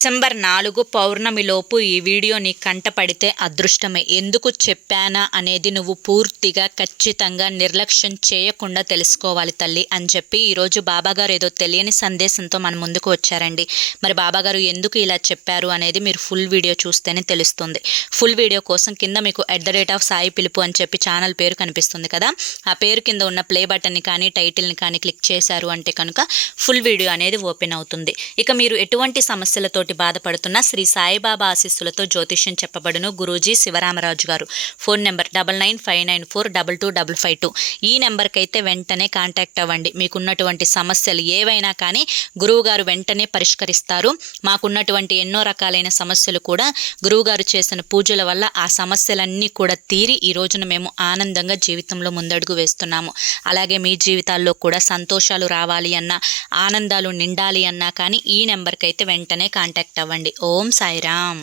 December నాలుగు పౌర్ణమిలోపు ఈ video నీ అదృష్టమే. ఎందుకు చెప్పానా అనేది నువ్వు పూర్తిగా ఖచ్చితంగా నిర్లక్ష్యం చేయకుండా తెలుసుకోవాలి తల్లి అని చెప్పి ఈరోజు బాబాగారు ఏదో తెలియని సందేశంతో మన ముందుకు వచ్చారండి. మరి బాబాగారు ఎందుకు ఇలా చెప్పారు అనేది మీరు ఫుల్ వీడియో చూస్తేనే తెలుస్తుంది. ఫుల్ వీడియో కోసం కింద మీకు at the rate of Sai పిలుపు అని చెప్పి ఛానల్ పేరు కనిపిస్తుంది కదా. ఆ పేరు కింద ఉన్న ప్లే బటన్ని కానీ టైటిల్ని కానీ క్లిక్ చేశారు అంటే కనుక ఫుల్ వీడియో అనేది ఓపెన్ అవుతుంది. ఇక మీరు ఎటువంటి సమస్యలతో సమస్యలతోటి బాధపడుతున్న శ్రీ సాయిబాబా ఆశీస్సులతో జ్యోతిష్యం చెప్పబడును గురూజీ శివరామరాజు గారు. Phone number double nine five nine four double two double five two. ఈ నెంబర్కి అయితే వెంటనే కాంటాక్ట్ అవ్వండి. మీకున్నటువంటి సమస్యలు ఏవైనా కానీ గురువుగారు వెంటనే పరిష్కరిస్తారు. మాకున్నటువంటి ఎన్నో రకాలైన సమస్యలు కూడా గురువుగారు చేసిన పూజల వల్ల ఆ సమస్యలన్నీ కూడా తీరి ఈ రోజున మేము ఆనందంగా జీవితంలో ముందడుగు వేస్తున్నాము. అలాగే మీ జీవితాల్లో కూడా సంతోషాలు రావాలి అన్నా ఆనందాలు నిండాలి అన్నా కానీ ఈ నెంబర్కి అయితే వెంటనే కాంటాక్ట్ అవ్వండి. ఓం సాయిరామ్.